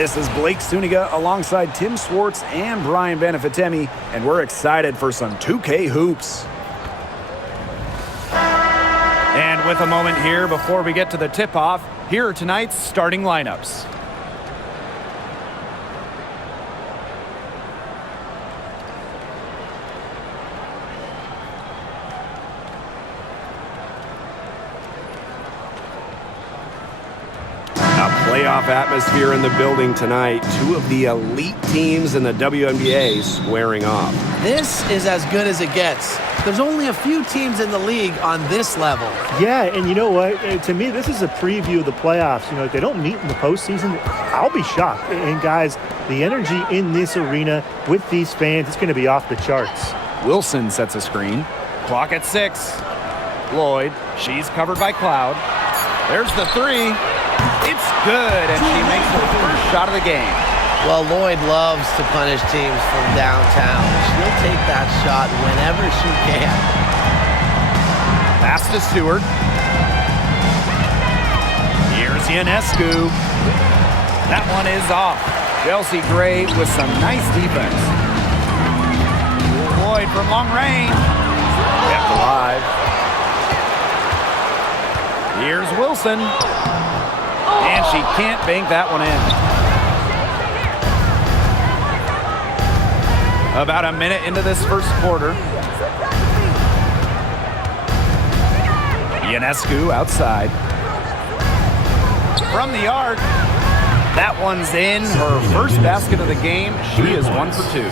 This is Blake Suniga alongside Tim Swartz and Brian Benefitemi, and we're excited for some 2K hoops. And with a moment here before we get to the tip-off, here are tonight's starting lineups. Playoff atmosphere in the building tonight. Two of the elite teams in the WNBA squaring off. This is as good as it gets. There's only a few teams in the league on this level. Yeah, and you know what? To me, this is a preview of the playoffs. You know, if they don't meet in the postseason, I'll be shocked. And guys, the energy in this arena with these fans, it's going to be off the charts. Wilson sets a screen. Clock at 6. Lloyd, she's covered by Cloud. There's the three. It's good, and she makes her first shot of the game. Well, Lloyd loves to punish teams from downtown. She'll take that shot whenever she can. Pass to Stewart. Here's Ionescu. That one is off. Chelsea Gray with some nice defense. Lloyd from long range. Kept alive. Here's Wilson. And she can't bank that one in. About a minute into this first quarter. Ionescu outside. From the arc. That one's in. Her first basket of the game. She is 1 for 2.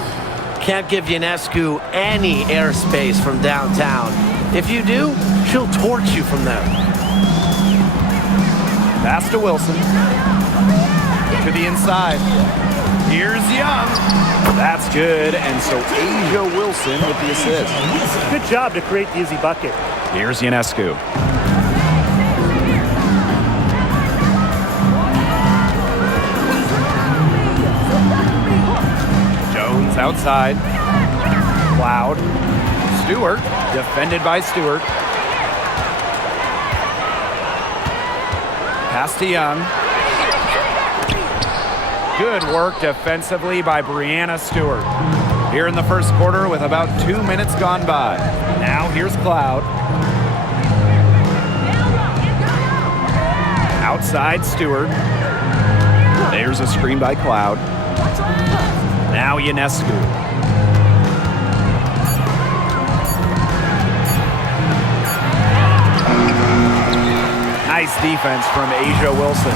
Can't give Ionescu any airspace from downtown. If you do, she'll torch you from there. Pass to Wilson. To the inside. Here's Young. That's good. And so Asia Wilson with the assist. Good job to create the easy bucket. Here's Ionescu. Jones outside. Cloud. Stewart. Defended by Stewart. Pass to Young. Good work defensively by Brianna Stewart. Here in the first quarter with about 2 minutes gone by. Now here's Cloud. Outside Stewart. There's a screen by Cloud. Now Ionescu. Nice defense from Asia Wilson.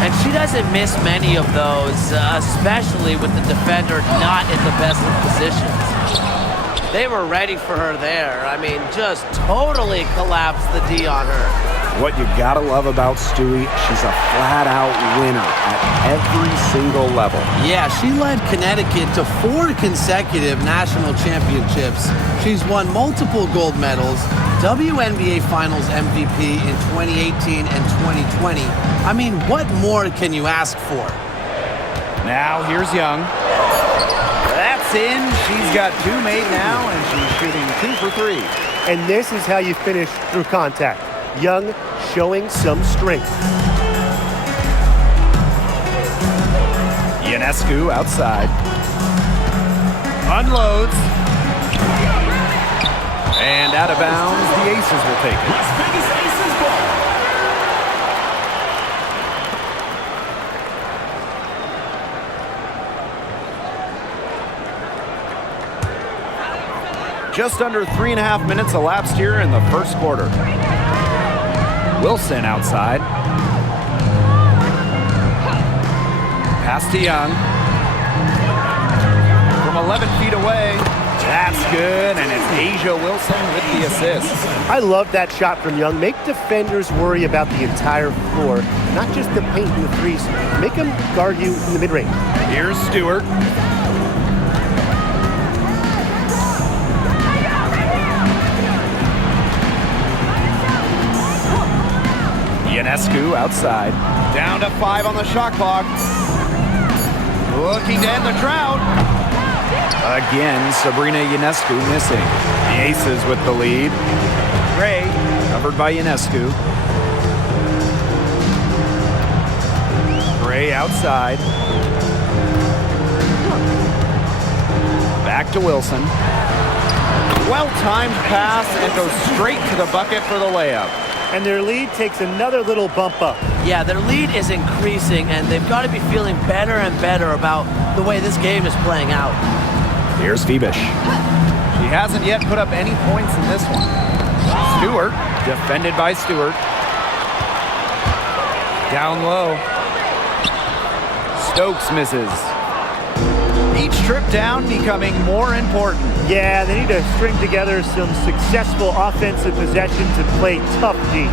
And she doesn't miss many of those, especially with the defender not in the best of positions. They were ready for her there. I mean, just totally collapsed the D on her. What you gotta love about Stewie, she's a flat-out winner at every single level. Yeah, she led Connecticut to 4 consecutive national championships. She's won multiple gold medals, WNBA Finals MVP in 2018 and 2020. I mean, what more can you ask for? Now here's Young. That's in. She's got 2 made now, and she's shooting 2 for 3. And this is how you finish through contact. Young showing some strength. Ionescu outside. Unloads. And out of bounds, the Aces will take it. Las Vegas Aces ball. Just under 3.5 minutes elapsed here in the first quarter. Wilson outside. Pass to Young. From 11 feet away. That's good, and it's Asia Wilson with the assist. I love that shot from Young. Make defenders worry about the entire floor, not just the paint and the threes. Make them guard you in the mid-range. Here's Stewart. Ionescu outside. Down to 5 on the shot clock. Looking to end the drought. Again, Sabrina Ionescu missing. The Aces with the lead. Gray covered by Ionescu. Gray outside. back to Wilson. Well-timed pass and goes straight to the bucket for the layup. And their lead takes another little bump up. Yeah, their lead is increasing, and they've got to be feeling better and better about the way this game is playing out. Here's Phoebish. She hasn't yet put up any points in this one. Stewart, defended by Stewart. Down low. Stokes misses. Each trip down becoming more important. Yeah, they need to string together some successful offensive possessions and play tough D.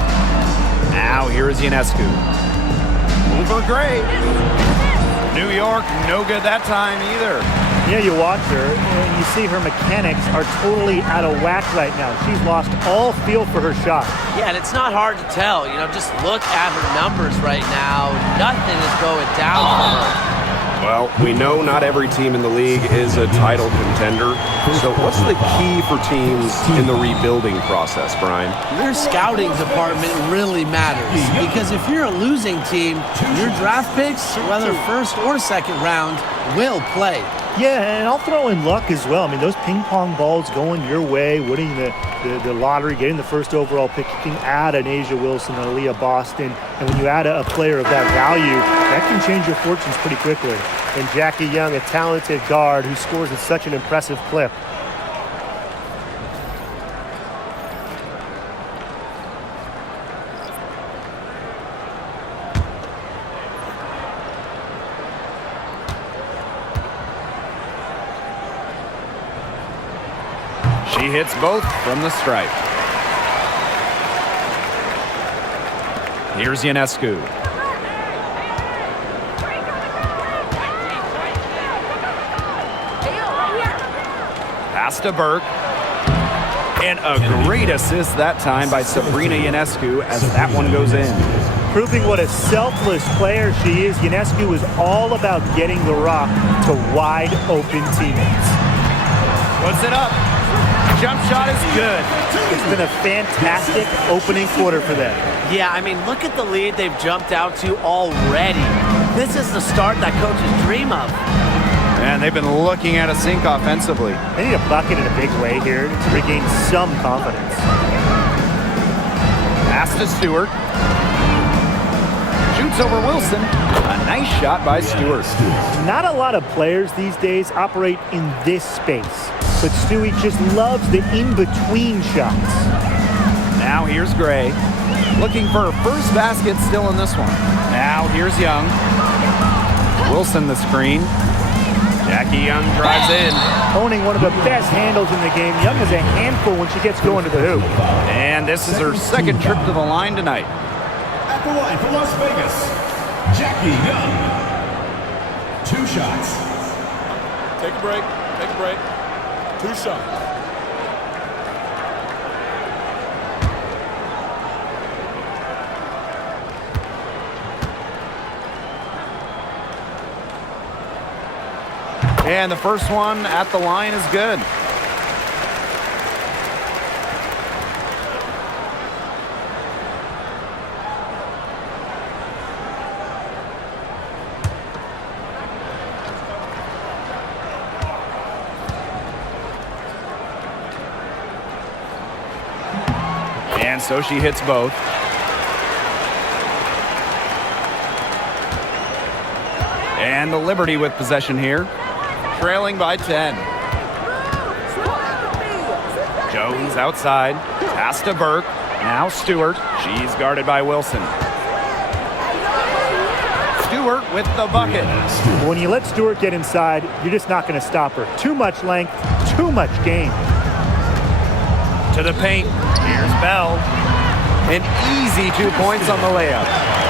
Now here's Ionescu. Over Gray. New York, no good that time either. Yeah, you watch her, and you see her mechanics are totally out of whack right now. She's lost all feel for her shot. Yeah, and it's not hard to tell. Just look at her numbers right now. Nothing is going down for her. Well, we know not every team in the league is a title contender. So what's the key for teams in the rebuilding process, Brian? Your scouting department really matters, because if you're a losing team, your draft picks, whether first or second round, will play. Yeah, and I'll throw in luck as well. I mean, those ping pong balls going your way, winning the lottery, getting the first overall pick, you can add an Asia Wilson, an Aaliyah Boston, and when you add a player of that value, that can change your fortunes pretty quickly. And Jackie Young, a talented guard who scores at such an impressive clip. She hits both from the stripe. Here's Ionescu. Pass to Burke. And a great assist that time by Sabrina Ionescu as that one goes in. Proving what a selfless player she is, Ionescu is all about getting the rock to wide open teammates. Puts it up. Jump shot is good. It's been a fantastic opening quarter for them. Yeah, I mean, look at the lead they've jumped out to already. This is the start that coaches dream of. And they've been looking at a sink offensively. They need a bucket in a big way here to regain some confidence. Pass to Stewart. Shoots over Wilson. A nice shot by Stewart. Not a lot of players these days operate in this space, but Stewie just loves the in-between shots. Now here's Gray. Looking for her first basket still in this one. Now here's Young. Wilson the screen. Jackie Young drives in. Owning one of the best handles in the game. Young is a handful when she gets going to the hoop. And this is her second trip to the line tonight. At the line for Las Vegas, Jackie Young. 2 shots. Take a break. Take a break. 2 shots. And the first one at the line is good. And so she hits both. And the Liberty with possession here. Trailing by 10. Jones outside. Pass to Burke. Now Stewart. She's guarded by Wilson. Stewart with the bucket. When you let Stewart get inside, you're just not going to stop her. Too much length, too much game. To the paint. Here's Bell. An easy 2 points on the layup.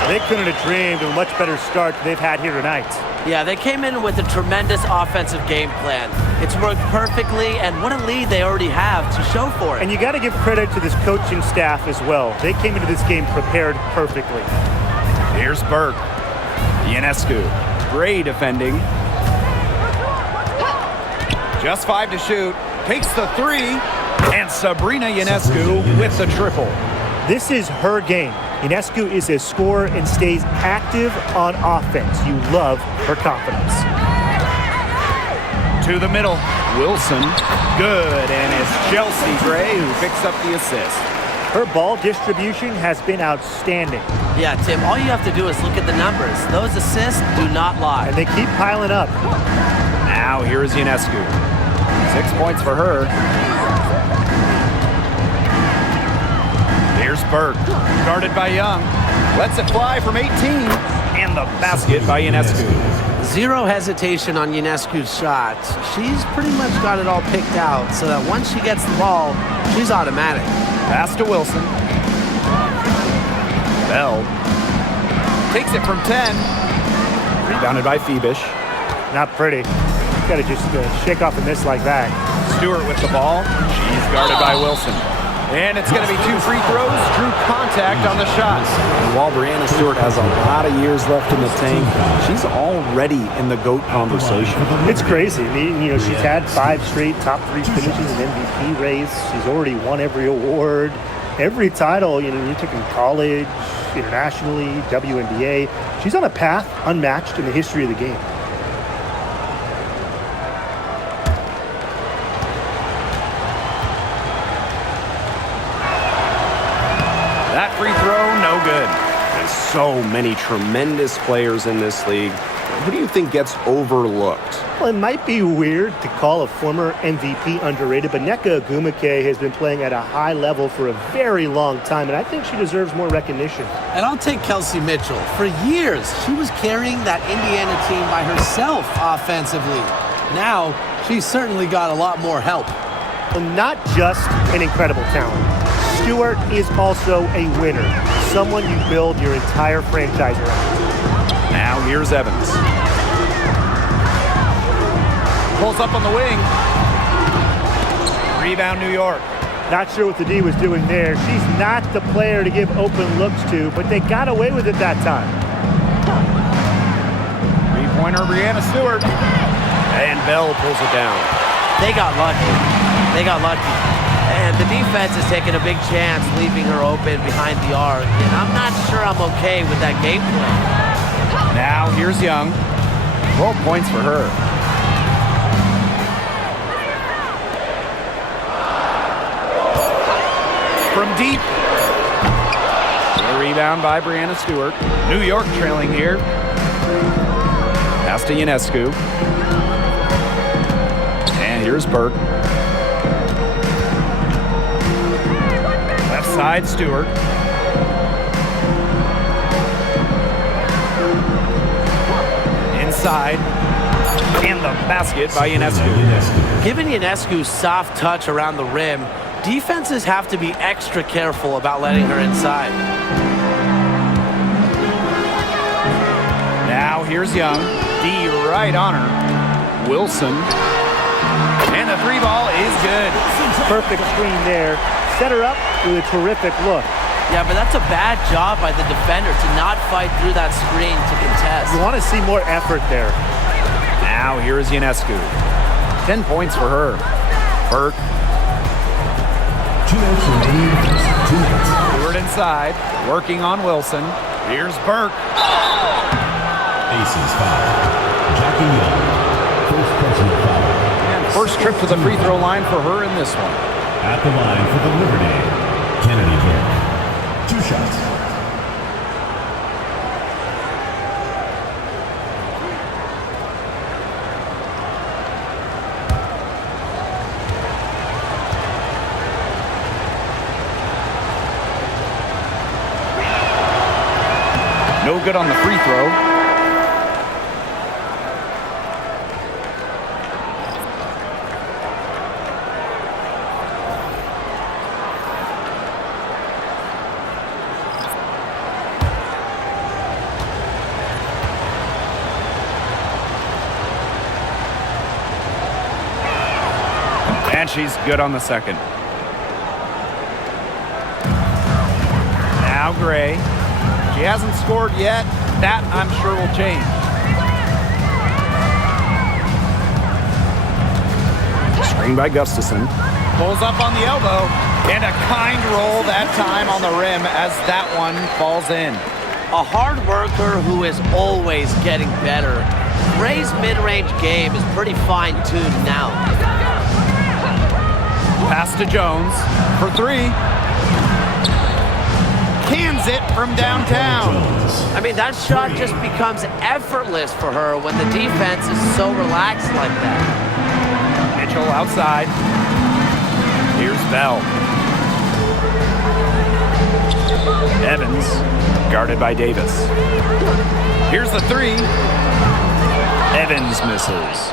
They couldn't have dreamed of a much better start they've had here tonight. Yeah, they came in with a tremendous offensive game plan. It's worked perfectly, and what a lead they already have to show for it. And you got to give credit to this coaching staff as well. They came into this game prepared perfectly. Here's Burke. Ionescu. Gray defending. Just 5 to shoot. Takes the 3. And Sabrina Ionescu with the triple. This is her game. Ionescu is a scorer and stays active on offense. You love her confidence. To the middle. Wilson. Good. And it's Chelsea Gray who picks up the assist. Her ball distribution has been outstanding. Yeah, Tim, all you have to do is look at the numbers. Those assists do not lie. And they keep piling up. Now here is Ionescu. 6 points for her. Here's Burke. Guarded by Young. Lets it fly from 18. And the basket by Ionescu. Zero hesitation on Ionescu's shot. She's pretty much got it all picked out so that once she gets the ball, she's automatic. Pass to Wilson. Bell takes it from 10. Rebounded by Phoebish. Not pretty. Got to just shake off a miss like that. Stewart with the ball. She's guarded by Wilson. And it's going to be 2 free throws. Drew contact on the shots. And while Brianna Stewart has a lot of years left in the tank, she's already in the GOAT conversation. It's crazy. I mean, she's had 5 straight top 3 finishes in MVP race. She's already won every award, every title. You took in college, internationally, WNBA. She's on a path unmatched in the history of the game. That free throw, no good. There's so many tremendous players in this league. Who do you think gets overlooked? Well, it might be weird to call a former MVP underrated, but Nneka Ogwumike has been playing at a high level for a very long time, and I think she deserves more recognition. And I'll take Kelsey Mitchell. For years, she was carrying that Indiana team by herself offensively. Now, she's certainly got a lot more help. Well, not just an incredible talent. Stewart is also a winner, someone you build your entire franchise around. Now here's Evans. Pulls up on the wing. Rebound New York. Not sure what the D was doing there. She's not the player to give open looks to, but they got away with it that time. Three-pointer Brianna Stewart. And Bell pulls it down. They got lucky. And the defense is taking a big chance, leaving her open behind the arc. And I'm not sure I'm okay with that game plan. Now here's Young. 12 points for her. From deep. A rebound by Brianna Stewart. New York trailing here. Pass to Ionescu. And here's Burke. Left side, Stewart. Inside. And the basket by Ionescu. Given Ionescu's soft touch around the rim, defenses have to be extra careful about letting her inside. Now here's Young. D right on her. Wilson. And the 3-ball is good. Perfect screen there. Set her up with a terrific look. Yeah, but that's a bad job by the defender to not fight through that screen to contest. You want to see more effort there. Now here's Ionescu. 10 points for her. Burke. 2 minutes remaining. 2 minutes. Stewart inside. Working on Wilson. Here's Burke. Aces foul. Jackie Young. First personal foul. And first trip to the free throw line for her in this one. At the line for the Liberty, Kennedy Burke. 2 shots. No good on the free throw. And she's good on the second. Now Gray. She hasn't scored yet. That, I'm sure, will change. Screen by Gustafson. Pulls up on the elbow. And a kind roll that time on the rim as that one falls in. A hard worker who is always getting better. Gray's mid-range game is pretty fine-tuned now. Pass to Jones for 3. Cans it from downtown. I mean, that shot just becomes effortless for her when the defense is so relaxed like that. Mitchell outside. Here's Bell. Evans, guarded by Davis. Here's the 3. Evans misses.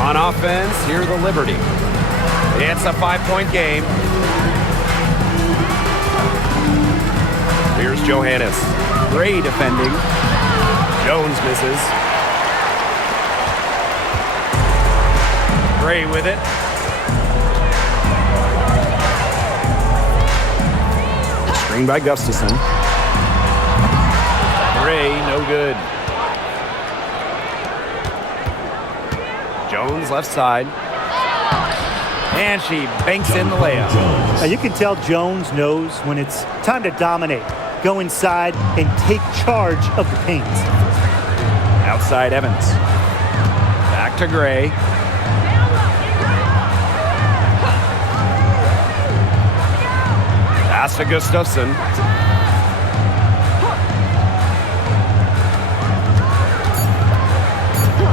On offense, here's the Liberty. It's a 5-point game. Here's Johannes. Gray defending. Jones misses. Gray with it. Screen by Gustafson. Gray, no good. Jones left side. And she banks in the layup. Now you can tell Jones knows when it's time to dominate. Go inside and take charge of the paint. Outside Evans. Back to Gray. Pass to Gustafson.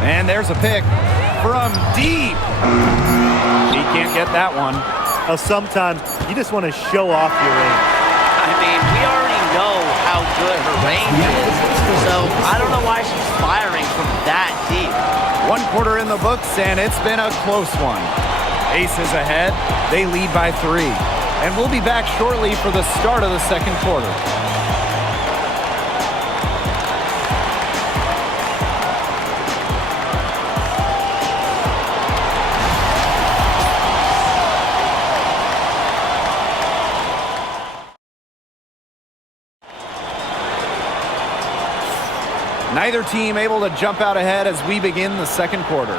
And there's a pick from deep. She can't get that one. Now sometimes you just want to show off your range. I mean, we already know how good her range is, so I don't know why she's firing from that deep. 1 quarter in the books, and it's been a close one. Aces ahead. They lead by 3. And we'll be back shortly for the start of the second quarter. Neither team able to jump out ahead as we begin the second quarter.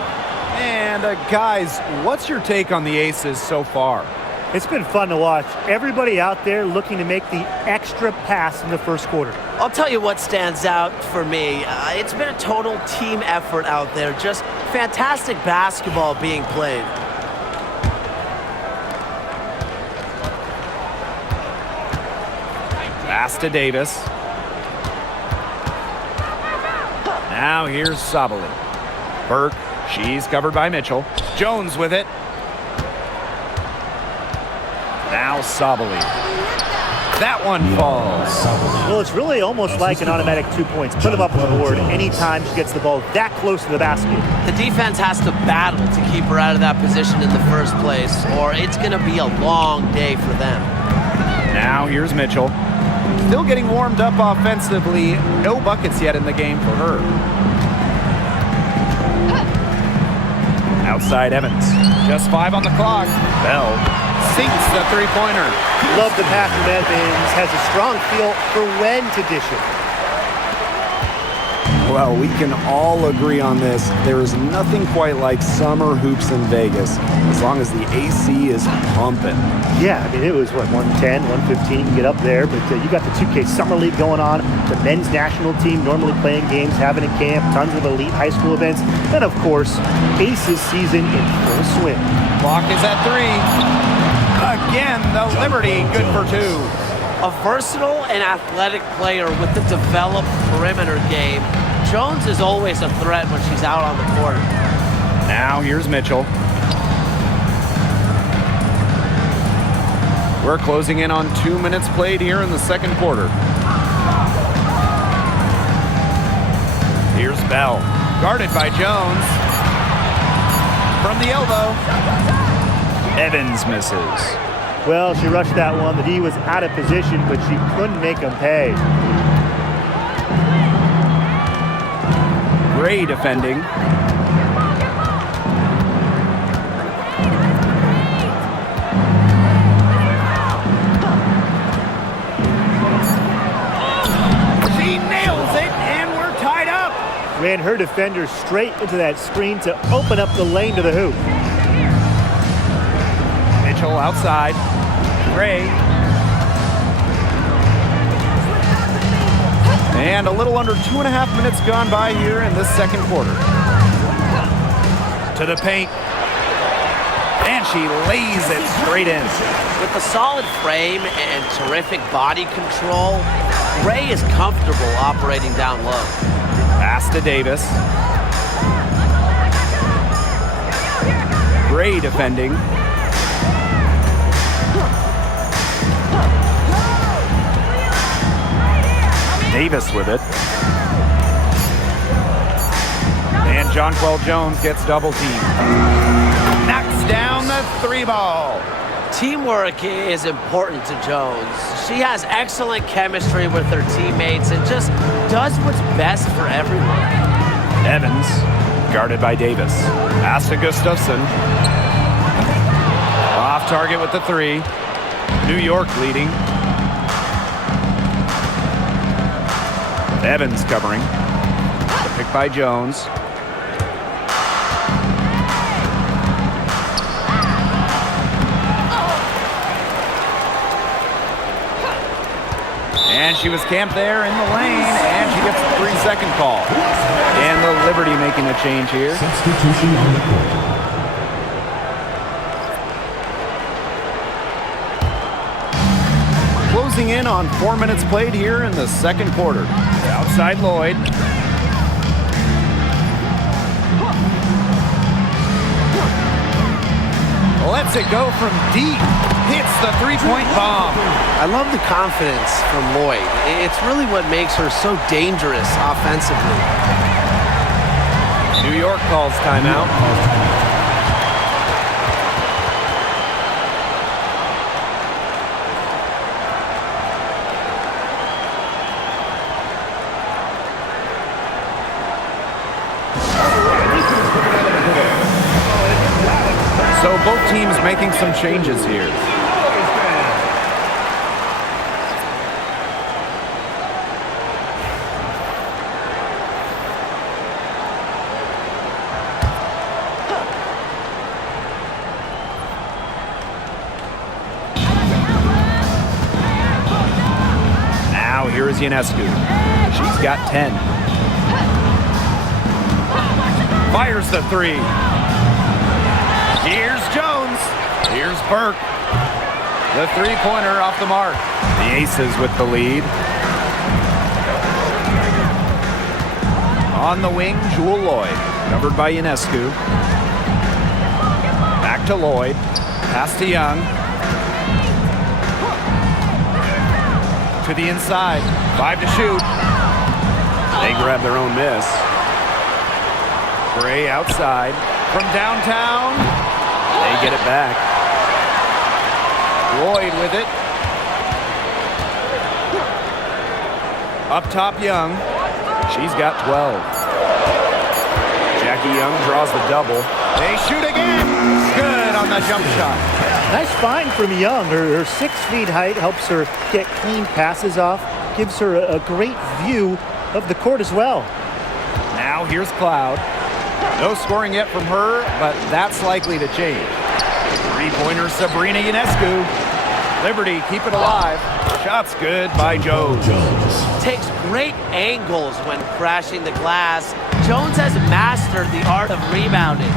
And guys, what's your take on the Aces so far? It's been fun to watch. Everybody out there looking to make the extra pass in the first quarter. I'll tell you what stands out for me. It's been a total team effort out there. Just fantastic basketball being played. Pass to Davis. Now here's Sabali. Burke, she's covered by Mitchell. Jones with it. Now Sabali. That one falls. Well, it's really almost like an automatic 2 points. Put them up on the board anytime she gets the ball that close to the basket. The defense has to battle to keep her out of that position in the first place, or it's going to be a long day for them. Now here's Mitchell. Still getting warmed up offensively. No buckets yet in the game for her. Outside Evans. Just 5 on the clock. Bell sinks the three-pointer. Love the pass from Evans. Has a strong feel for when to dish it. Well, we can all agree on this. There is nothing quite like summer hoops in Vegas, as long as the AC is pumping. Yeah, I mean, it was, 110, 115 to get up there, but you got the 2K Summer League going on, the men's national team normally playing games, having a camp, tons of elite high school events, and of course, Aces season in full swing. Clock is at 3. Again, the Liberty good for 2. A versatile and athletic player with the developed perimeter game. Jones is always a threat when she's out on the court. Now here's Mitchell. We're closing in on 2 minutes played here in the second quarter. Here's Bell, guarded by Jones. From the elbow, Evans misses. Well, she rushed that one. The D was out of position, but she couldn't make them pay. Gray defending. She nails it, and we're tied up. Ran her defender straight into that screen to open up the lane to the hoop. Mitchell outside. Gray. And a little under 2.5 minutes gone by here in this second quarter. To the paint. And she lays it straight in. With a solid frame and terrific body control, Ray is comfortable operating down low. Pass to Davis. Gray defending. Davis with it. And Jonquel Jones gets double teamed. Knocks down the 3-ball. Teamwork is important to Jones. She has excellent chemistry with her teammates and just does what's best for everyone. Evans, guarded by Davis. Pass to Gustafson. Off target with the 3. New York leading. Evans covering. The pick by Jones. And she was camped there in the lane, and she gets the 3-second call. And the Liberty making a change here. Substitution on the court. Closing in on 4 minutes played here in the second quarter. Outside Lloyd. Lets it go from deep. Hits the 3-point bomb. I love the confidence from Lloyd. It's really what makes her so dangerous offensively. New York calls timeout. So both teams making some changes here. Now here is Ionescu. She's got 10. Fires the 3. Here's Jones. Here's Burke. The 3-pointer off the mark. The Aces with the lead. On the wing, Jewel Lloyd. Covered by Ionescu. Back to Lloyd. Pass to Young. To the inside. 5 to shoot. They grab their own miss. Gray outside. From downtown. They get it back. Lloyd with it. Up top, Young. She's got 12. Jackie Young draws the double. They shoot again. Good on the jump shot. Nice find from Young. Her 6 feet height helps her get clean passes off. Gives her a great view of the court as well. Now here's Cloud. No scoring yet from her, but that's likely to change. 3-pointer Sabrina Ionescu. Liberty keep it alive. Shot's good by Jones. Takes great angles when crashing the glass. Jones has mastered the art of rebounding.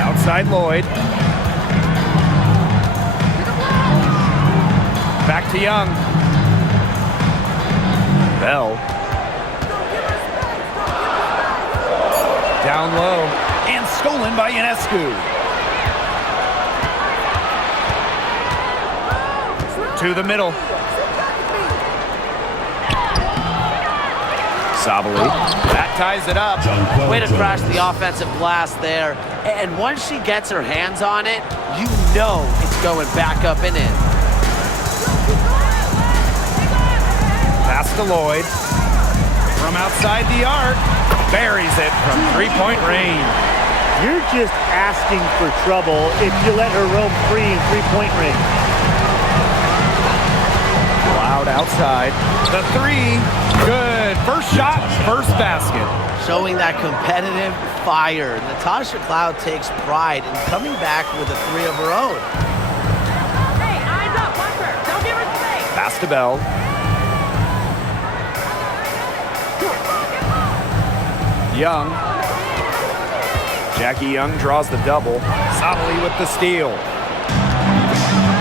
Outside Lloyd. Back to Young. Bell. Down low. And stolen by Ionescu. To the middle. Sabali. That ties it up. Way to crash the offensive glass there. And once she gets her hands on it, you know it's going back up and in. Pass to Lloyd. From outside the arc. Buries it from 3-point range. You're just asking for trouble if you let her roam free in 3-point range. Cloud outside. The 3. Good. First shot, first basket. Showing that competitive fire. Natasha Cloud takes pride in coming back with a 3 of her own. Pass Pass to Bell. Young. Jackie Young draws the double. Sottily with the steal.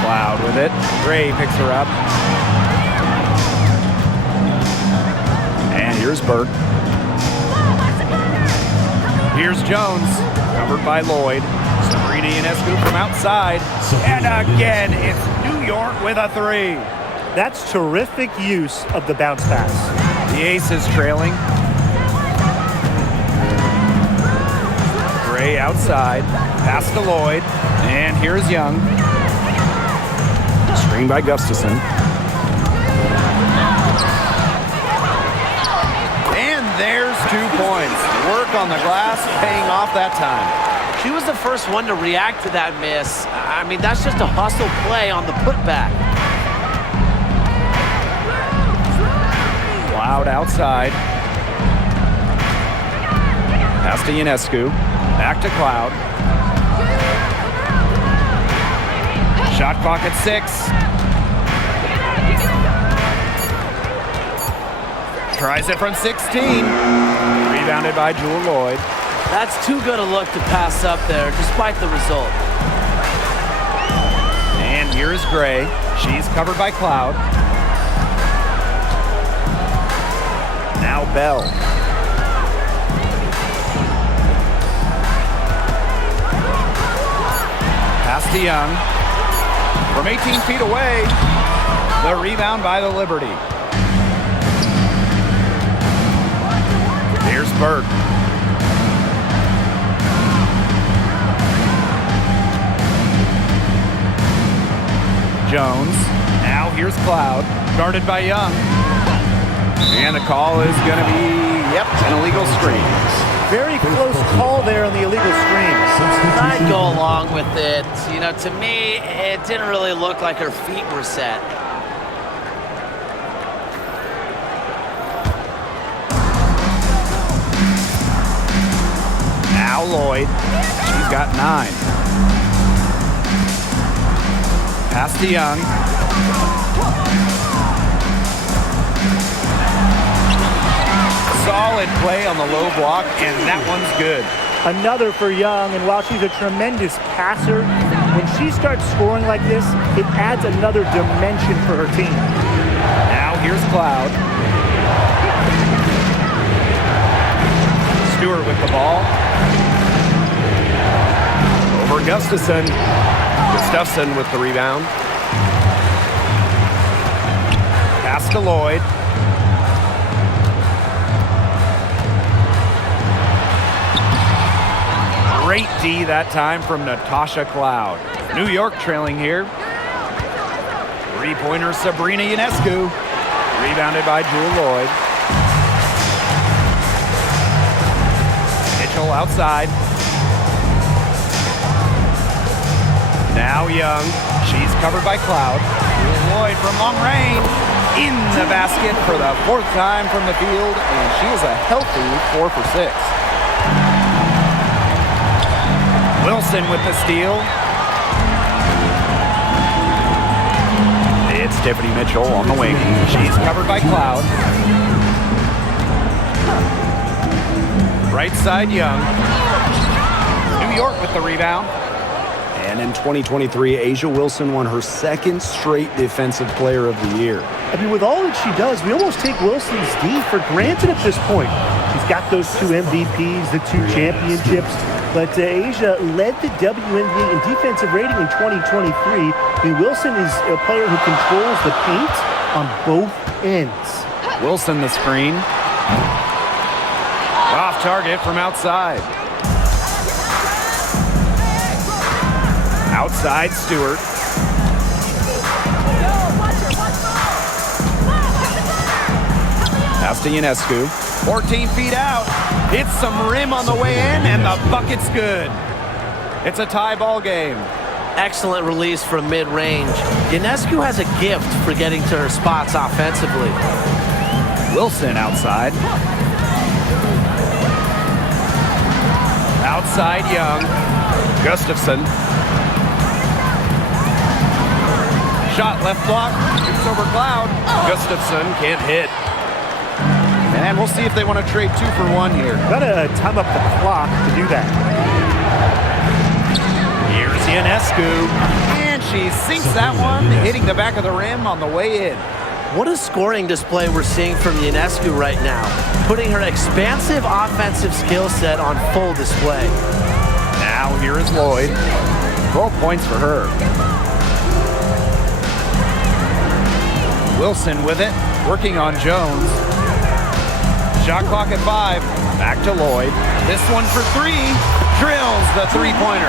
Cloud with it. Gray picks her up. And here's Burke. Here's Jones. Covered by Lloyd. Sabrina Ionescu from outside. And again, it's New York with a three. That's terrific use of the bounce pass. The Aces trailing. Gray outside. Pass to Lloyd. And here's Young. Screen by Gustafson. And there's 2 points. Work on the glass, paying off that time. She was the first one to react to that miss. I mean, that's just a hustle play on the putback. Cloud outside. Pass to Ionescu. Back to Cloud. Shot clock at 6. Tries it from 16. Rebounded by Jewel Lloyd. That's too good a look to pass up there, despite the result. And here's Gray. She's covered by Cloud. Now Bell. Pass to Young. From 18 feet away. The rebound by the Liberty. Here's Burke. Jones. Now here's Cloud. Guarded by Young. And the call is going to be, an illegal screen. Very close call there on the illegal screen. I'd go along with it. You know, to me, it didn't really look like her feet were set. Now Lloyd. She's got 9. Pass to Young. Solid play on the low block, and that one's good. Another for Young, and while she's a tremendous passer, when she starts scoring like this, it adds another dimension for her team. Now here's Cloud. Stewart with the ball. Over Gustafson. Gustafson with the rebound. Pass to Lloyd. Great D that time from Natasha Cloud. New York trailing here. Three-pointer Sabrina Ionescu. Rebounded by Jewel Lloyd. Mitchell outside. Now Young. She's covered by Cloud. Lloyd from long range. In the basket for the 4th time from the field. And she is a healthy 4 for 6. Wilson with the steal. It's Tiffany Mitchell on the wing. She's covered by Cloud. Right side Young. New York with the rebound. And in 2023, Asia Wilson won her 2nd straight Defensive Player of the Year. I mean, with all that she does, we almost take Wilson's D for granted at this point. She's got those 2 MVPs, the 2 championships, but Asia led the WNBA in defensive rating in 2023. I mean, Wilson is a player who controls the paint on both ends. Wilson the screen. Off target from outside. Outside Stewart. Pass to Ionescu. 14 feet out. Hits some rim on the way in, and the bucket's good. It's a tie ball game. Excellent release from mid-range. Ionescu has a gift for getting to her spots offensively. Wilson outside. Outside Young. Gustafson. Shot left block. Shoots over Cloud. Gustafson can't hit. And we'll see if they want to trade 2 for 1 here. Gotta time up the clock to do that. Here's Ionescu. And she sinks that one, hitting the back of the rim on the way in. What a scoring display we're seeing from Ionescu right now, putting her expansive offensive skill set on full display. Now here is Lloyd. 12 points for her. Wilson with it, working on Jones. Shot clock at 5. Back to Lloyd. This one for 3. Drills the three-pointer.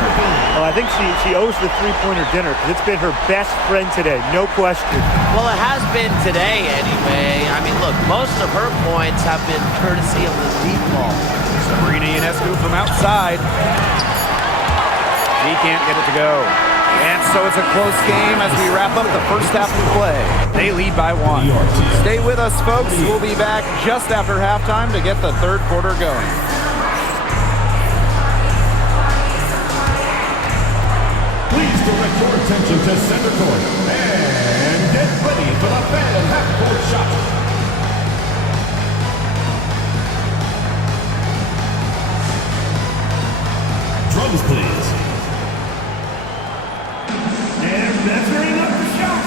Oh, I think she owes the three-pointer dinner because it's been her best friend today, no question. Well, it has been today anyway. I mean, look, most of her points have been courtesy of the deep ball. Sabrina Ionescu from outside. He can't get it to go. And so it's a close game as we wrap up the first half of play. They lead by 1. Stay with us, folks. We'll be back just after halftime to get the third quarter going. Please direct your attention to center court and get ready for the fan half-court shot. Drums, please. And measuring up the shot.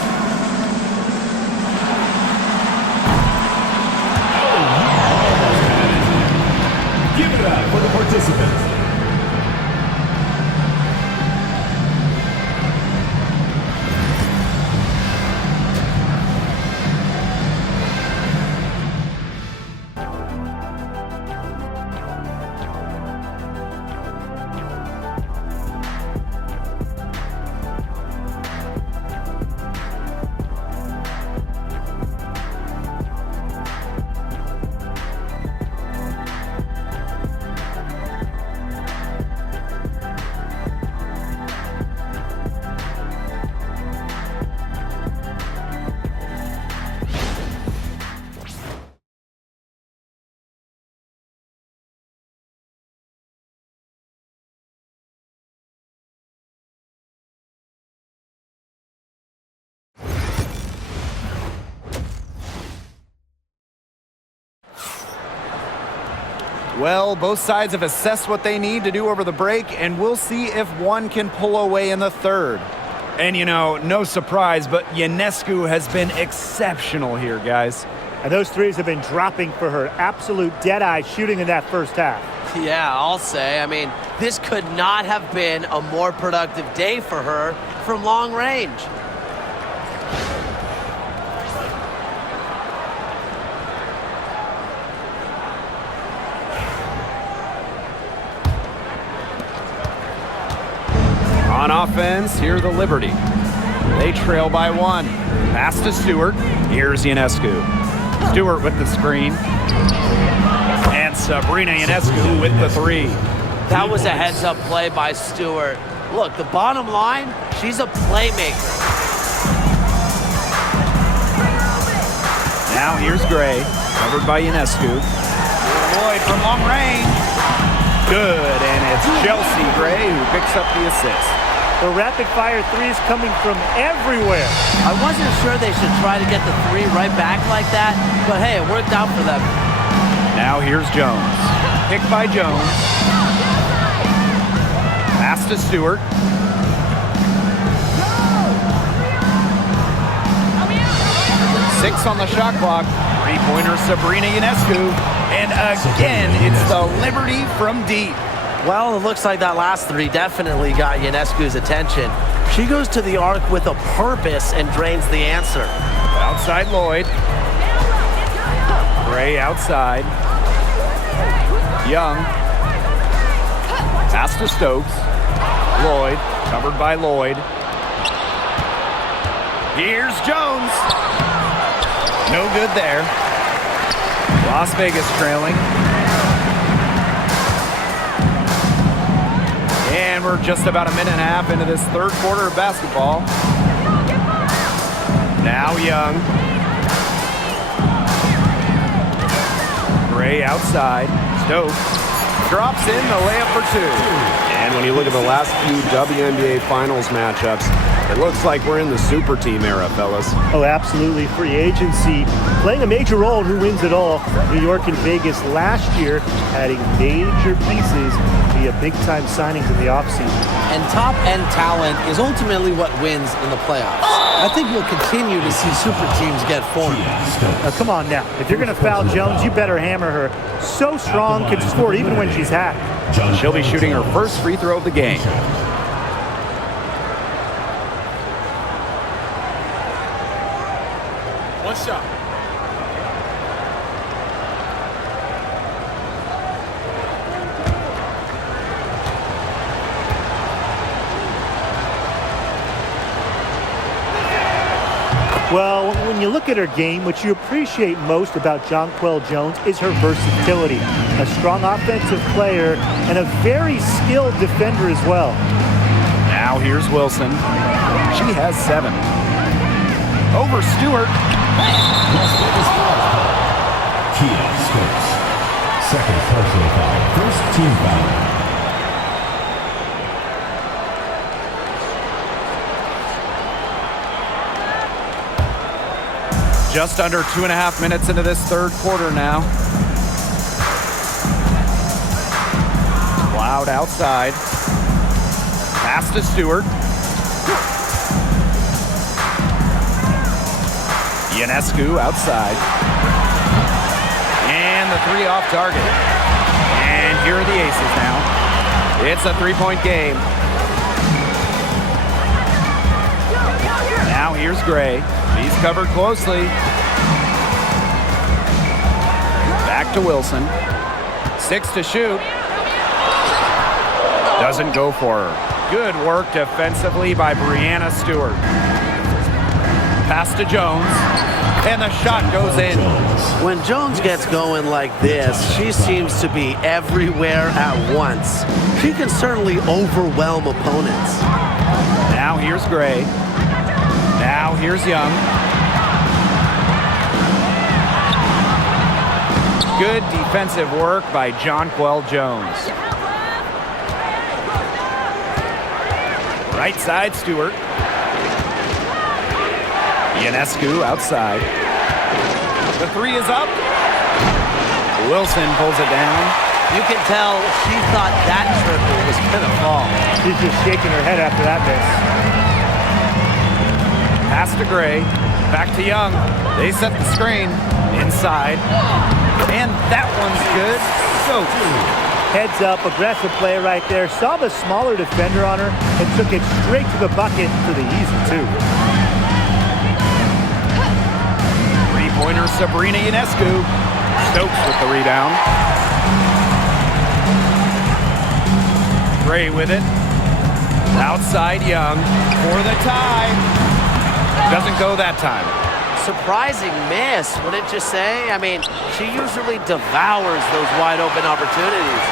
Oh, give it up for the participants. Well, both sides have assessed what they need to do over the break, and we'll see if one can pull away in the third. And, you know, no surprise, but Ionescu has been exceptional here, guys. And those threes have been dropping for her. Absolute dead-eye shooting in that first half. Yeah, I'll say. I mean, this could not have been a more productive day for her from long range. On offense, here the Liberty. They trail by 1. Pass to Stewart. Here's Ionescu. Stewart with the screen. And Sabrina Ionescu with the 3. That was a heads-up play by Stewart. Look, the bottom line, she's a playmaker. Now here's Gray, covered by Ionescu. Lloyd from long range. Good, and it's Chelsea Gray who picks up the assist. The rapid-fire threes coming from everywhere. I wasn't sure they should try to get the 3 right back like that, but hey, it worked out for them. Now here's Jones. Picked by Jones. Pass to Stewart. Six on the shot clock. Three-pointer Sabrina Ionescu. And again, it's the Liberty from deep. Well, it looks like that last 3 definitely got Ionescu's attention. She goes to the arc with a purpose and drains the answer. Outside Lloyd. Gray outside. Young. Pass to Stokes. Lloyd, covered by Lloyd. Here's Jones. No good there. Las Vegas trailing. And we're just about a minute and a half into this third quarter of basketball. Now Young. Gray outside. Stokes drops in the layup for two. And when you look at the last few WNBA Finals matchups, it looks like we're in the super team era, fellas. Oh, absolutely. Free agency playing a major role in who wins it all. New York and Vegas last year adding major pieces via big-time signings in the offseason. And top-end talent is ultimately what wins in the playoffs. I think we'll continue to see super teams get formed. Come on now. If you're going to foul Jones, you better hammer her. So strong, can score even when she's hacked. She'll be shooting her first free throw of the game. One shot. Well, when you look at her game, what you appreciate most about Jonquel Jones is her versatility. A strong offensive player and a very skilled defender as well. Now here's Wilson. She has 7. Over Stewart. Las Vegas foul. Kia Stokes. Second personal foul. First team foul. Just under 2.5 minutes into this third quarter now. Cloud outside. Pass to Stewart. Ionescu outside. And the 3 off target. And here are the aces now. It's a 3-point game. Now here's Gray. He's covered closely. Back to Wilson. 6 to shoot. Doesn't go for her. Good work defensively by Brianna Stewart. Pass to Jones. And the shot goes in. When Jones gets going like this, she seems to be everywhere at once. She can certainly overwhelm opponents. Now here's Gray. Now here's Young. Good defensive work by Jonquel Jones. Right side, Stewart. Ionescu outside. The 3 is up. Wilson pulls it down. You can tell she thought that triple was going to fall. She's just shaking her head after that miss. Pass to Gray. Back to Young. They set the screen. Inside. And that one's good. So Heads up, aggressive play right there. Saw the smaller defender on her and took it straight to the bucket for the easy 2. Three-pointer Sabrina Ionescu. Stokes with the rebound. Gray with it. Outside Young for the tie. Doesn't go that time. Surprising miss, wouldn't you say? I mean, she usually devours those wide open opportunities.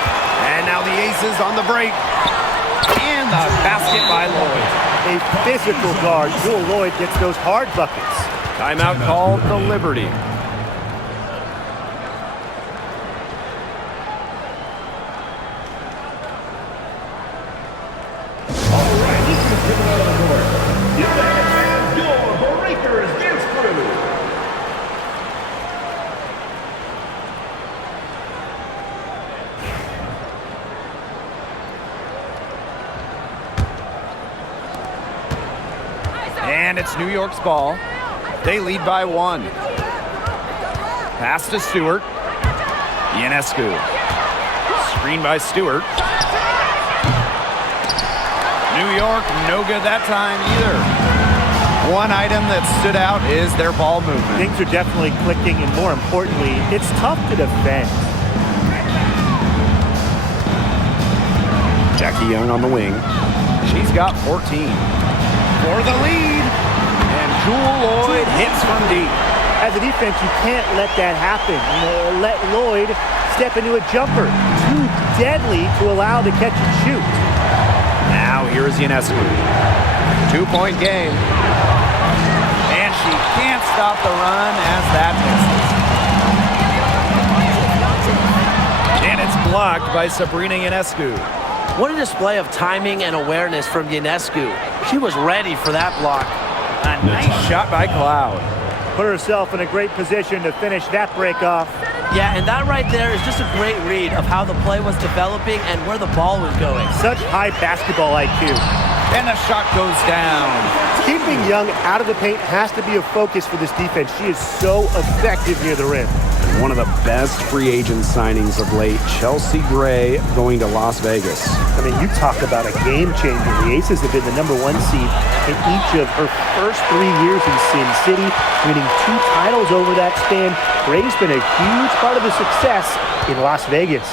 And now the Aces on the break. And the basket by Lloyd. A physical guard. Jewel Lloyd gets those hard buckets. Timeout called the Liberty. All right, this is given out of the court. The advance and your Breakers dance crew. And it's New York's ball. They lead by 1. Pass to Stewart. Ionescu. Screen by Stewart. New York, no good that time either. One item that stood out is their ball movement. Things are definitely clicking, and more importantly, it's tough to defend. Jackie Young on the wing. She's got 14. For the lead. And Jewel Lloyd hits from deep. As a defense, you can't let that happen. Let Lloyd step into a jumper. Too deadly to allow the catch and shoot. Now here's Ionescu. 2-point game. And she can't stop the run as that misses. And it's blocked by Sabrina Ionescu. What a display of timing and awareness from Ionescu. She was ready for that block. A nice shot by Cloud. Put herself in a great position to finish that break off. Yeah, and that right there is just a great read of how the play was developing and where the ball was going. Such high basketball IQ. And the shot goes down. Keeping Young out of the paint has to be a focus for this defense. She is so effective near the rim. One of the best free agent signings of late, Chelsea Gray going to Las Vegas. I mean, you talk about a game changer. The Aces have been the #1 seed in each of her first 3 years in Sin City, winning 2 titles over that span. Gray's been a huge part of the success in Las Vegas.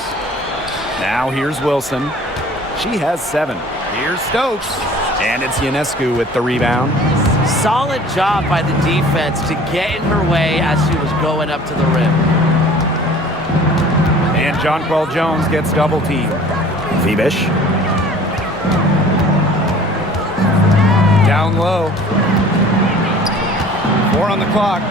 Now here's Wilson. She has 7. Here's Stokes. And it's Ionescu with the rebound. Solid job by the defense to get in her way as she was going up to the rim. And Jonquel Jones gets double teamed. Phoebish. Down low. 4 on the clock.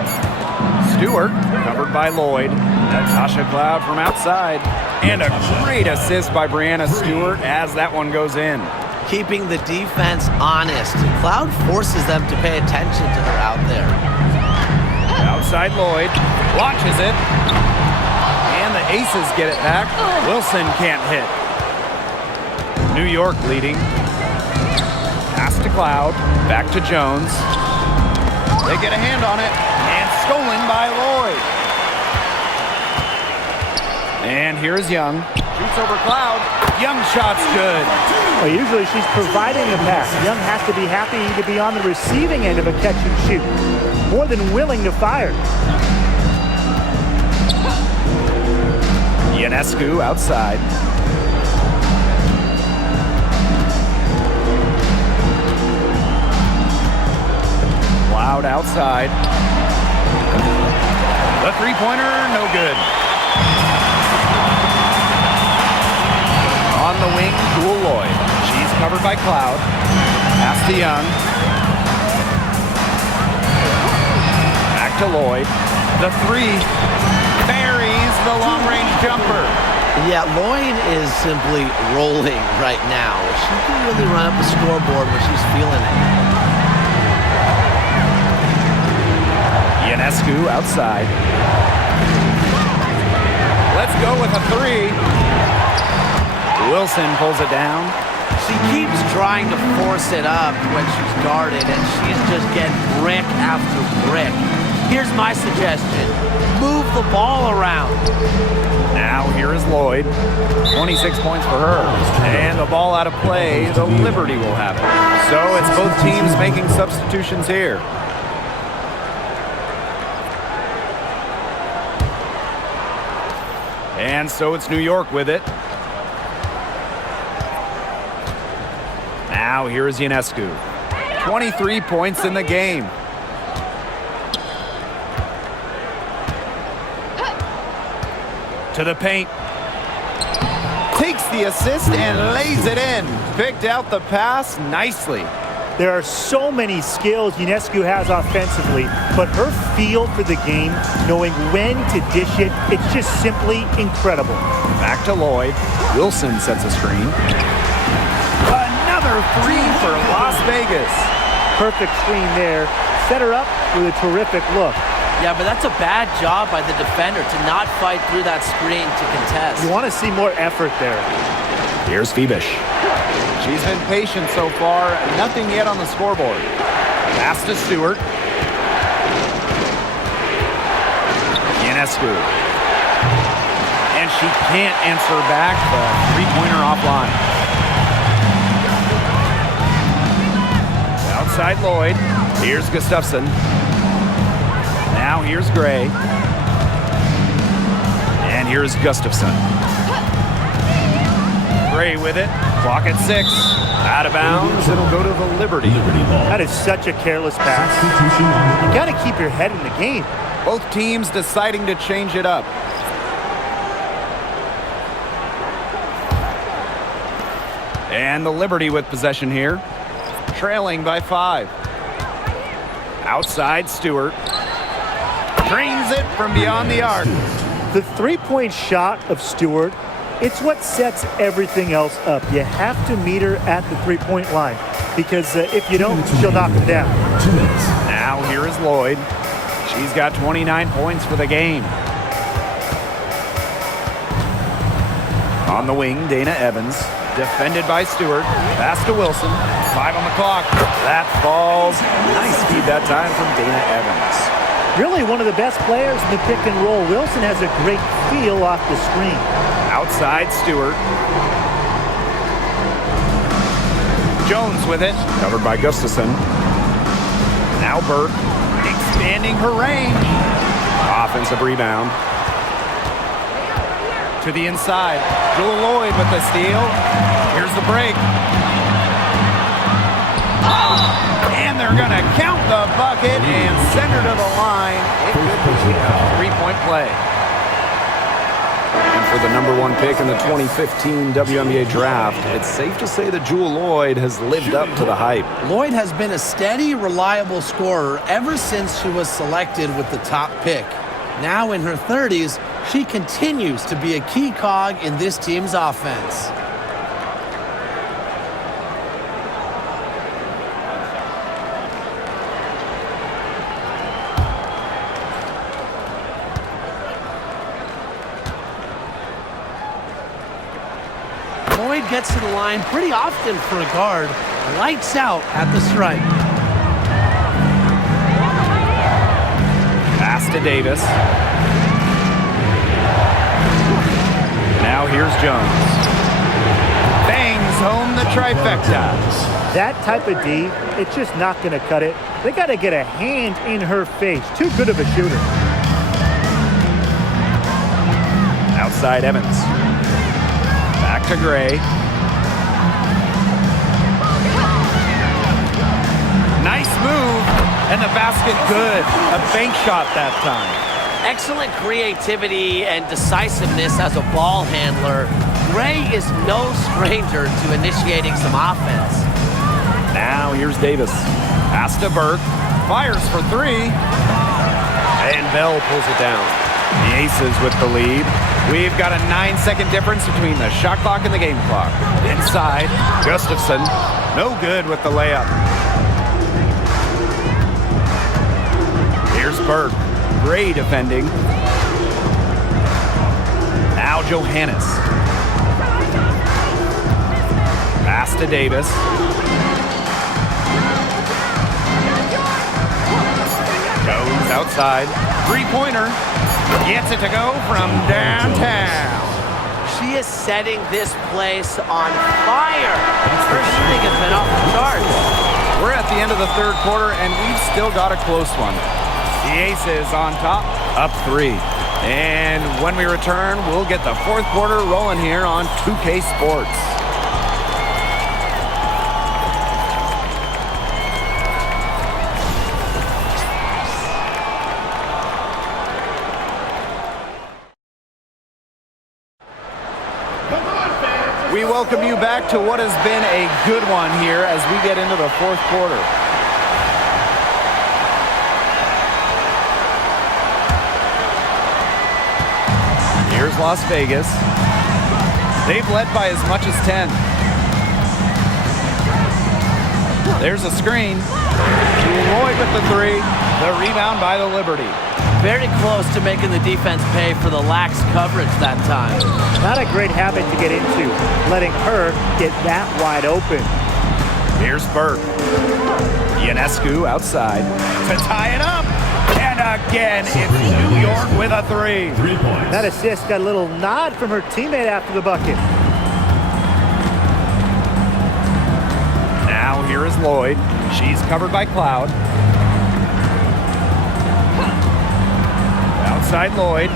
Stewart covered by Lloyd. Natasha Cloud from outside. And a great assist by Brianna Stewart as that one goes in. Keeping the defense honest. Cloud forces them to pay attention to her out there. Outside Lloyd. Launches it. And the Aces get it back. Wilson can't hit. New York leading. Pass to Cloud. Back to Jones. They get a hand on it. And stolen by Lloyd. And here's Young. Shoots over Cloud. Young shot's good. Well, usually she's providing the pass. Young has to be happy to be on the receiving end of a catch and shoot. More than willing to fire. Ionescu outside. Cloud outside. The three-pointer, no good. On the wing, Jewel Lloyd. She's covered by Cloud. Pass to Young. Back to Lloyd. The 3 buries the long-range jumper. Yeah, Lloyd is simply rolling right now. She can really run up the scoreboard when she's feeling it. Ionescu outside. Let's go with a 3. Wilson pulls it down. She keeps trying to force it up when she's guarded, and she's just getting brick after brick. Here's my suggestion. Move the ball around. Now here is Lloyd. 26 points for her. And the ball out of play. The Liberty will have it. So it's both teams making substitutions here. And so it's New York with it. Now here is Ionescu. 23 points in the game. To the paint. Takes the assist and lays it in. Picked out the pass nicely. There are so many skills Ionescu has offensively, but her feel for the game, knowing when to dish it, it's just simply incredible. Back to Lloyd. Wilson sets a screen. Another 3 for Las Vegas. Perfect screen there. Set her up with a terrific look. Yeah, but that's a bad job by the defender to not fight through that screen to contest. You want to see more effort there. Here's Phoebish. She's been patient so far. Nothing yet on the scoreboard. Pass to Stewart. Ionescu. And she can't answer back the three-pointer offline. Outside Lloyd. Here's Gustafson. Now here's Gray. And here's Gustafson. Gray with it. Clock at 6. Out of bounds. It'll go to the Liberty. That is such a careless pass. You got to keep your head in the game. Both teams deciding to change it up. And the Liberty with possession here. Trailing by 5. Outside Stewart. Drains it from beyond the arc. The three-point shot of Stewart It's what sets everything else up. You have to meet her at the three-point line because if you don't, she'll knock them down. 2 minutes. Now here is Lloyd. She's got 29 points for the game. On the wing, Dana Evans. Defended by Stewart. Pass to Wilson. 5 on the clock. That falls. Nice feed that time from Dana Evans. Really one of the best players in the pick and roll. Wilson has a great feel off the screen. Outside Stewart. Jones with it. Covered by Gustafson. Now Burke. Expanding her range. Offensive rebound. To the inside. Jewel Lloyd with the steal. Here's the break. And they're going to count the bucket and send her to the line. It could be a three-point play. And for the #1 pick in the 2015 WNBA draft, it's safe to say that Jewel Lloyd has lived up to the hype. Lloyd has been a steady, reliable scorer ever since she was selected with the top pick. Now in her 30s, she continues to be a key cog in this team's offense. Lloyd gets to the line pretty often for a guard. Lights out at the stripe. Pass to Davis. Now here's Jones. Bangs home the trifecta. That type of D, it's just not going to cut it. They got to get a hand in her face. Too good of a shooter. Outside Evans. Back to Gray. Nice move. And the basket good. A bank shot that time. Excellent creativity and decisiveness as a ball handler. Gray is no stranger to initiating some offense. Now here's Davis. Pass to Burke. Fires for 3. And Bell pulls it down. The Aces with the lead. We've got a 9-second difference between the shot clock and the game clock. Inside, Gustafson. No good with the layup. Here's Burke. Gray defending. Now Johannes. Pass to Davis. Jones outside. Three-pointer. Gets it to go from downtown. She is setting this place on fire. Her shooting has been off the charts. We're at the end of the third quarter, and we've still got a close one. The Aces on top, up 3. And when we return, we'll get the fourth quarter rolling here on 2K Sports. We welcome you back to what has been a good one here as we get into the fourth quarter. Here's Las Vegas. They've led by as much as 10. There's a screen. Lloyd with the 3. The rebound by the Liberty. Very close to making the defense pay for the lax coverage that time. Not a great habit to get into, letting her get that wide open. Here's Burke. Ionescu outside to tie it up. And again, it's New York with a 3. 3 points. That assist got a little nod from her teammate after the bucket. Now here is Lloyd. She's covered by Cloud. Outside Lloyd.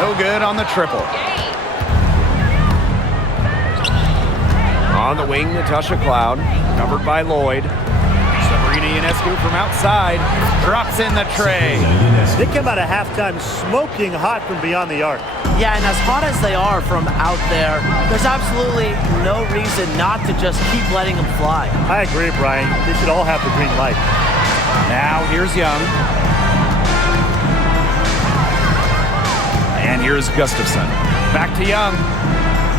No good on the triple. On the wing, Natasha Cloud. Covered by Lloyd. Sabrina Ionescu from outside. Drops in the tray. They come out of halftime smoking hot from beyond the arc. Yeah, and as hot as they are from out there, there's absolutely no reason not to just keep letting them fly. I agree, Brian. They should all have the green light. Now here's Young. And And here's Gustafson. Back to Young.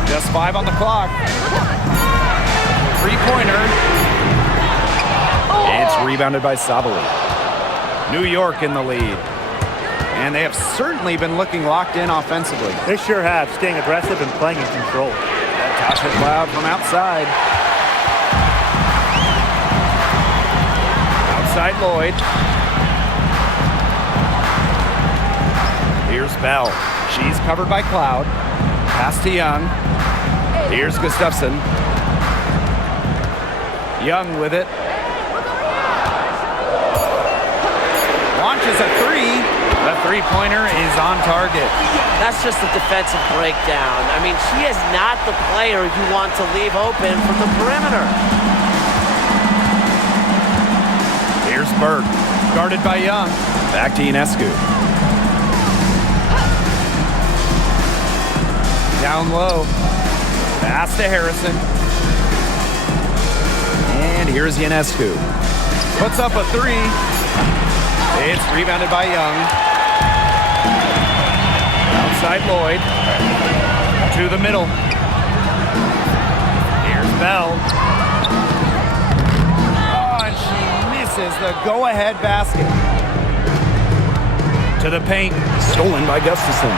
Just 5 on the clock. Three-pointer. It's rebounded by Sabali. New York in the lead. And they have certainly been looking locked in offensively. They sure have, staying aggressive and playing in control. That toss it loud from outside. Outside Lloyd. Here's Bell. She's covered by Cloud. Pass to Young. Here's Gustafson. Young with it. Launches a three. The three-pointer is on target. That's just a defensive breakdown. I mean, she is not the player you want to leave open from the perimeter. Here's Burke, guarded by Young. Back to Ionescu. Down low. Pass to Harrison. And here's Ionescu. Puts up a three. It's rebounded by Young. Outside Lloyd. To the middle. Here's Bell. Oh, and she misses the go-ahead basket. To the paint. Stolen by Gustafson.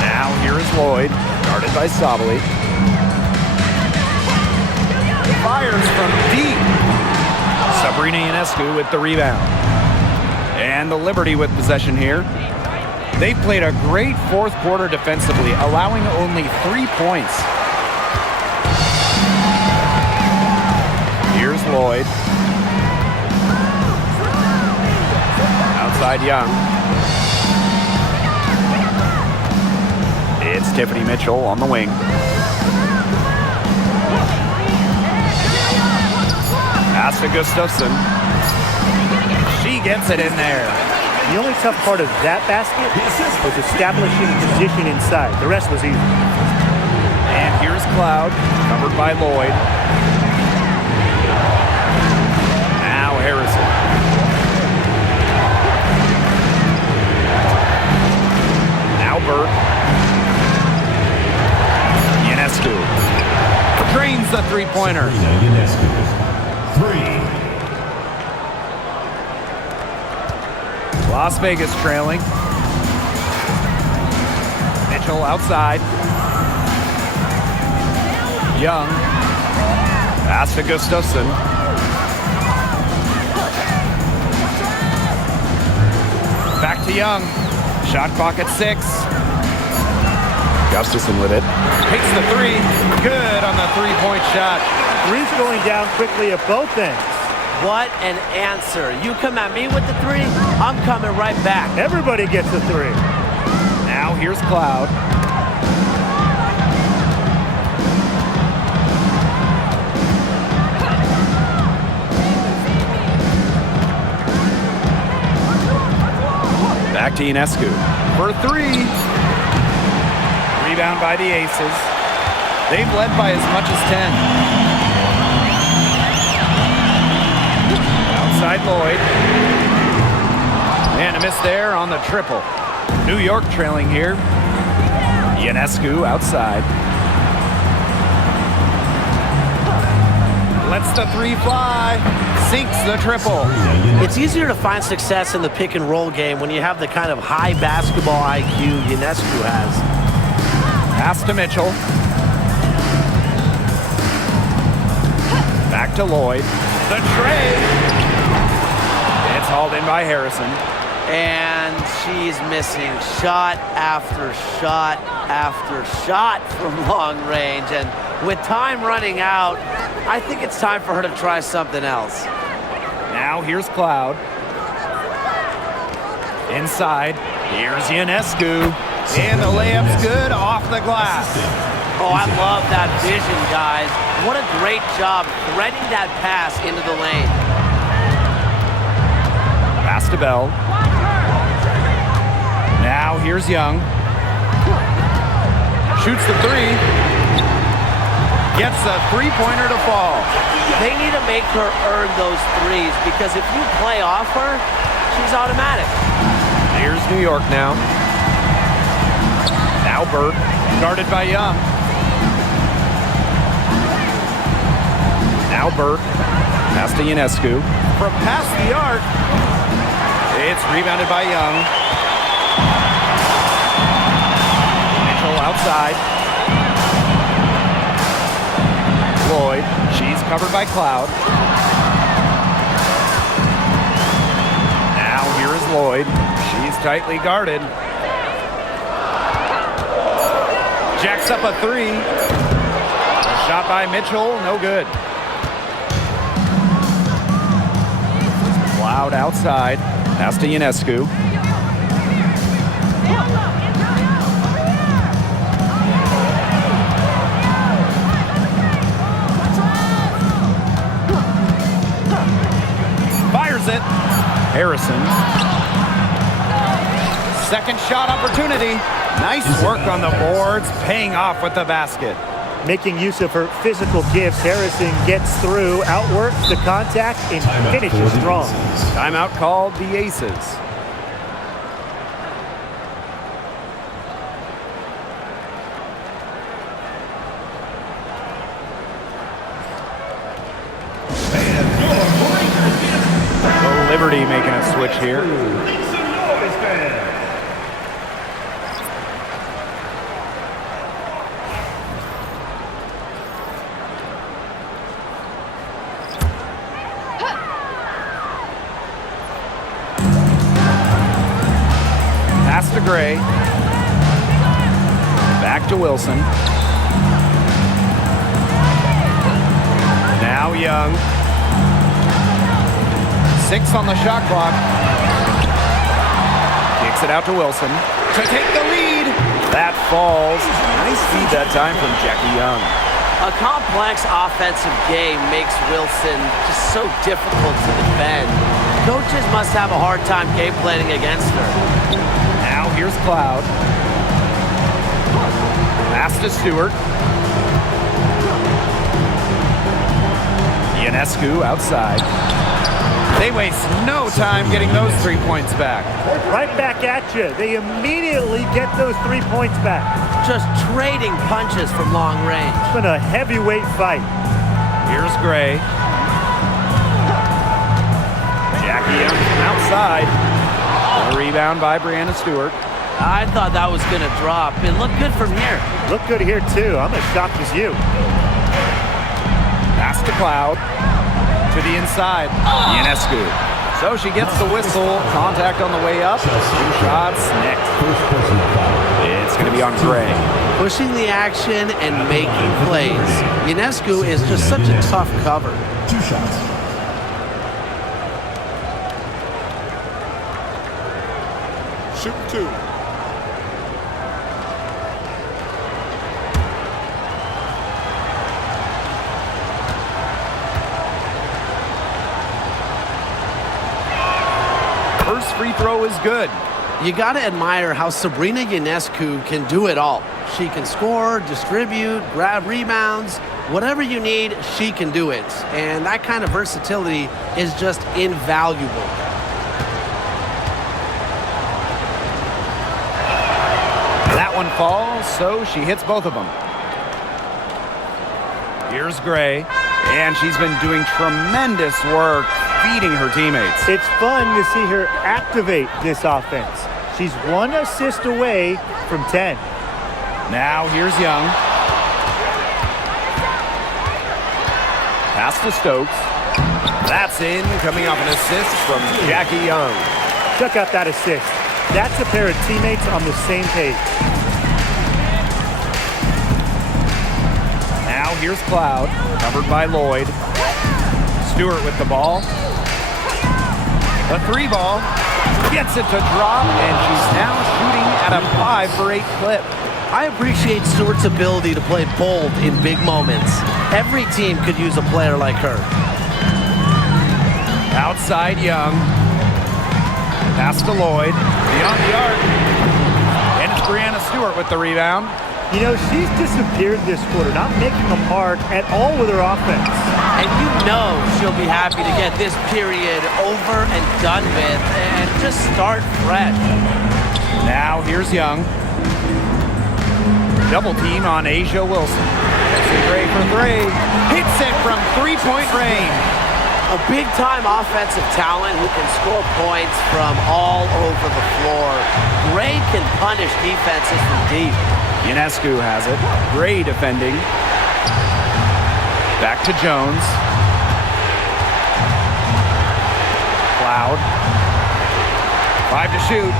Now here is Lloyd. Guarded by Sabali. Fires from deep. Sabrina Ionescu with the rebound. And the Liberty with possession here. They played a great fourth quarter defensively, allowing only 3 points. Here's Lloyd. Outside Young. It's Tiffany Mitchell on the wing. Pass to Gustafson. She gets it in there. The only tough part of that basket was establishing position inside. The rest was easy. And here's Cloud, covered by Lloyd. Now Harrison. Now Burke. Ionescu. Drains the three-pointer. Ionescu. 3. Las Vegas trailing. Mitchell outside. Young. Pass to Gustafson. Back to Young. Shot clock at 6. Gustafson with it. Takes the three. Good on the three-point shot. Three's going down quickly at both ends. What an answer. You come at me with the three, I'm coming right back. Everybody gets a three. Now here's Cloud. Back to Ionescu for three. Rebound by the Aces. They've led by as much as 10. Outside Lloyd. And a miss there on the triple. New York trailing here. Ionescu outside. Lets the three fly. Sinks the triple. It's easier to find success in the pick and roll game when you have the kind of high basketball IQ Ionescu has. Pass to Mitchell. Back to Lloyd. The trade. It's hauled in by Harrison. And she's missing shot after shot after shot from long range. And with time running out, I think it's time for her to try something else. Now here's Cloud. Inside. Here's Ionescu. And the layup's good off the glass. Oh, I love that vision, guys. What a great job threading that pass into the lane. Pass to Bell. Now here's Young. Shoots the three. Gets a three-pointer to fall. They need to make her earn those threes because if you play off her, she's automatic. Here's New York now. Now Burke, guarded by Young. Now Burke, pass to Ionescu. From past the arc, it's rebounded by Young. Mitchell outside. Lloyd, she's covered by Cloud. Now here is Lloyd. She's tightly guarded. Jacks up a three. Shot by Mitchell, no good. Cloud outside. Pass to Ionescu. Fires it. Harrison. Second shot opportunity. Nice work on the boards, paying off with the basket. Making use of her physical gifts, Harrison gets through, outworks the contact, and finishes strong. Timeout called the Aces. Oh, Liberty making a switch here. Gray. Back to Wilson. Now Young. 6 on the shot clock. Kicks it out to Wilson to take the lead. That falls. Nice feed that time from Jackie Young. A complex offensive game makes Wilson just so difficult to defend. Coaches must have a hard time game planning against her. Now here's Cloud. Pass to Stewart. Ionescu outside. They waste no time getting those 3 points back. Right back at you. They immediately get those 3 points back. Just trading punches from long range. It's been a heavyweight fight. Here's Gray. Jackie Young from outside. A rebound by Brianna Stewart. I thought that was going to drop. It looked good from here. Looked good here, too. I'm as shocked as you. Pass to Cloud. To the inside. Ionescu. So she gets the whistle. Contact on the way up. 2 shots next. It's going to be on Gray. Pushing the action and making plays. Ionescu is just such a tough cover. 2 shots. Shoot 2. First free throw is good. You got to admire how Sabrina Ionescu can do it all. She can score, distribute, grab rebounds. Whatever you need, she can do it. And that kind of versatility is just invaluable. That one falls, so she hits both of them. Here's Gray, and she's been doing tremendous work feeding her teammates. It's fun to see her activate this offense. She's 1 assist away from 10. Now here's Young. Pass to Stokes. That's in, coming off an assist from Jackie Young. Check out that assist. That's a pair of teammates on the same page. Now here's Cloud, covered by Lloyd. Stewart with the ball. The 3 ball. Gets it to drop, and she's now shooting at a 5 for 8 clip. I appreciate Stewart's ability to play bold in big moments. Every team could use a player like her. Outside Young. Pass to Lloyd. Beyond the arc. And it's Brianna Stewart with the rebound. You know, she's disappeared this quarter, not making a mark at all with her offense. And you know she'll be happy to get this period over and done with and just start fresh. Now here's Young. Double team on Asia Wilson. Gray for three. Hits it from three-point range. A big-time offensive talent who can score points from all over the floor. Gray can punish defenses from deep. Ionescu has it. Gray defending. Back to Jones. Cloud. 5 to shoot.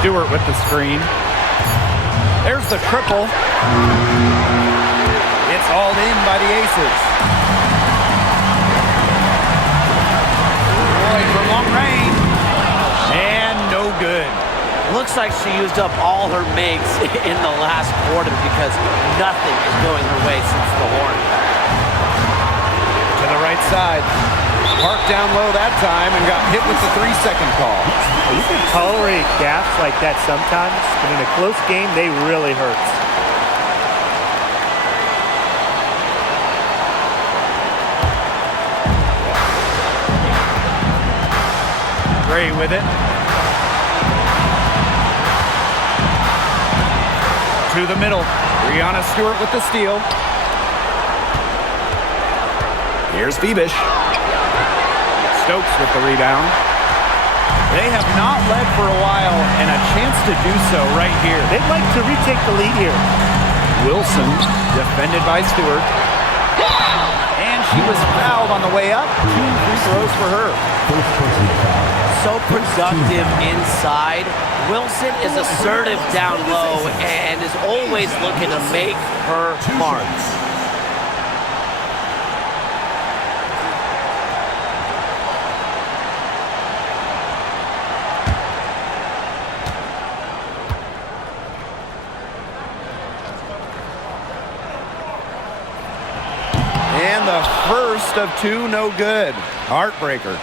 Stewart with the screen. There's the triple. It's all in by the Aces. Boy, from long range. And no good. Looks like she used up all her makes in the last quarter because nothing is going her way since the horn. To the right side. Parked down low that time and got hit with the 3-second call. You can tolerate gaps like that sometimes, but in a close game, they really hurt. Gray with it. To the middle. Brianna Stewart with the steal. Here's Phoebish. Stokes with the rebound. They have not led for a while, and a chance to do so right here. They'd like to retake the lead here. Wilson defended by Stewart. And she was fouled on the way up. 2 free throws for her. So productive inside. Wilson is assertive down low and is always looking to make her mark. And the first of 2 no good. Heartbreaker.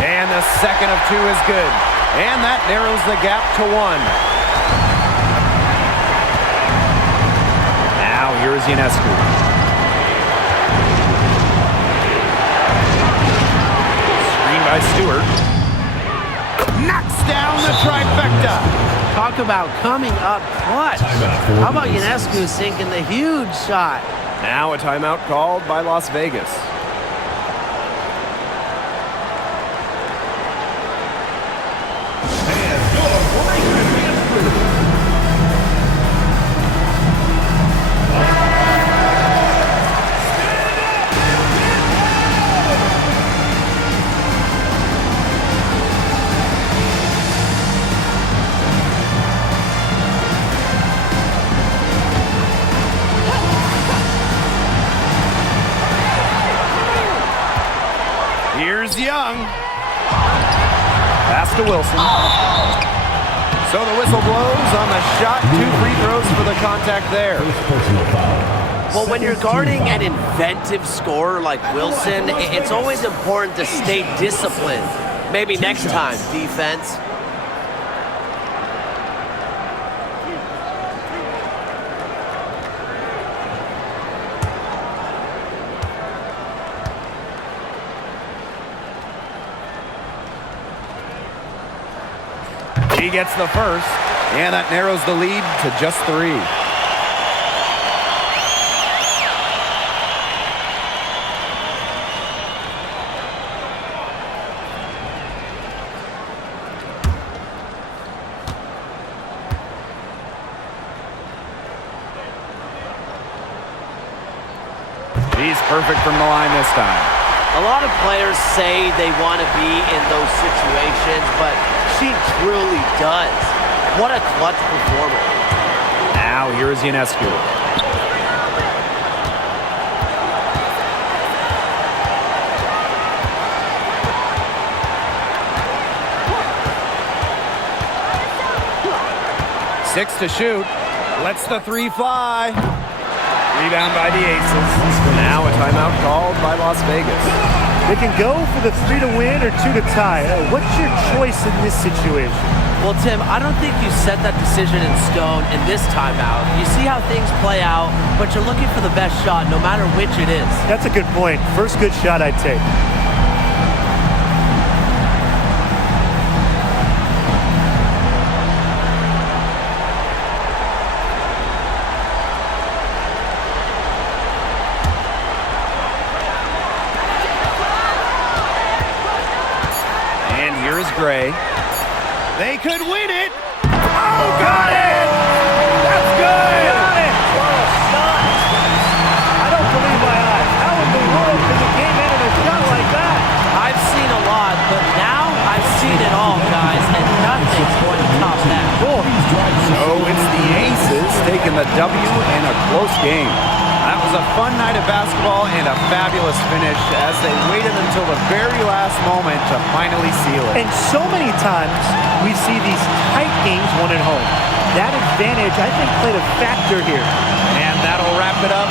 And the second of 2 is good. And that narrows the gap to 1. Now here's Ionescu. Screen by Stewart. Knocks down the trifecta. Talk about coming up clutch. How about Ionescu sinking the huge shot? Now a timeout called by Las Vegas. Here's Young. Pass to Wilson. So the whistle blows on the shot. 2 free throws for the contact there. Well, when you're guarding an inventive scorer like Wilson, it's always important to stay disciplined. Maybe next time, defense. He gets the first, and that narrows the lead to just 3. He's perfect from the line this time. A lot of players say they want to be in those situations, but she truly does. What a clutch performer. Now here's Ionescu. 6 to shoot. Lets the three fly. Rebound by the Aces. Now a timeout called by Las Vegas. They can go for the 3 to win or 2 to tie. What's your choice in this situation? Well, Tim, I don't think you set that decision in stone in this timeout. You see how things play out, but you're looking for the best shot no matter which it is. That's a good point. First good shot I'd take. Gray. They could win it. Oh, got it! That's good! Got it! What a shot! I don't believe my eyes. How in the world can the game end in a shot like that? I've seen a lot, but now I've seen it all, guys, and nothing's going to top that. So it's the Aces taking the W in a close game. That was a fun night of basketball and a fabulous finish as they waited until the very last moment to finally seal it. And so many times we see these tight games won at home. That advantage, I think, played a factor here. And that'll wrap it up